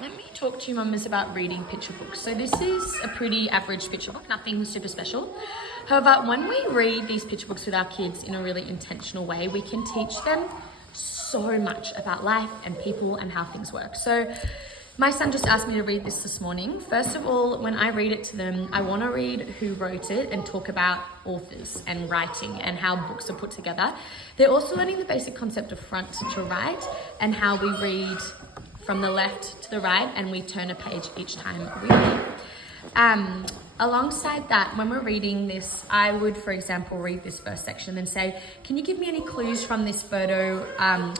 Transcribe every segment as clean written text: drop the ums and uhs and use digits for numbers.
let me talk to you mamas about reading picture books. So this is a pretty average picture book, nothing super special. However, when we read these picture books with our kids in a really intentional way, we can teach them so much about life and people and how things work. So my son just asked me to read this morning. First of all, when I read it to them, I want to read who wrote it and talk about authors and writing and how books are put together. They're also learning the basic concept of front to right and how we read from the left to the right and we turn a page each time we read. Alongside that, when we're reading this, I would, for example, read this first section and say, can you give me any clues from this photo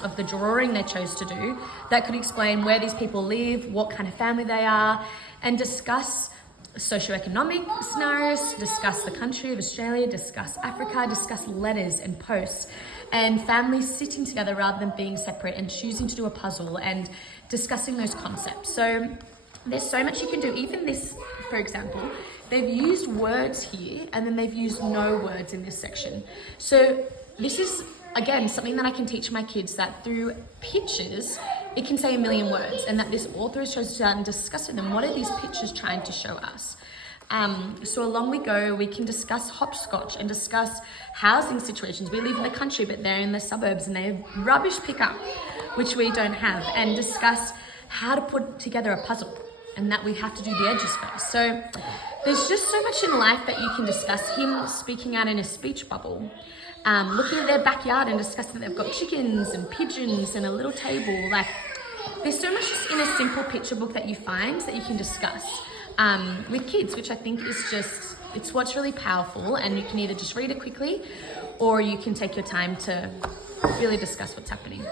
of the drawing they chose to do that could explain where these people live, what kind of family they are, and discuss socioeconomic scenarios, discuss the country of Australia, discuss Africa, discuss letters and posts, and families sitting together rather than being separate and choosing to do a puzzle and discussing those concepts. So there's so much you can do. Even this, for example, they've used words here and then they've used no words in this section. So this is, again, something that I can teach my kids, that through pictures, it can say a million words, and that this author has chosen to sit down and discuss with them, what are these pictures trying to show us? So along we go, we can discuss hopscotch and discuss housing situations. We live in the country, but they're in the suburbs and they have rubbish pickup, which we don't have, and discuss how to put together a puzzle and that we have to do the edges first. So there's just so much in life that you can discuss. Him speaking out in a speech bubble, looking at their backyard and discussing that they've got chickens and pigeons and a little table. Like, there's so much just in a simple picture book that you find that you can discuss with kids, which I think is just, it's what's really powerful, and you can either just read it quickly or you can take your time to really discuss what's happening.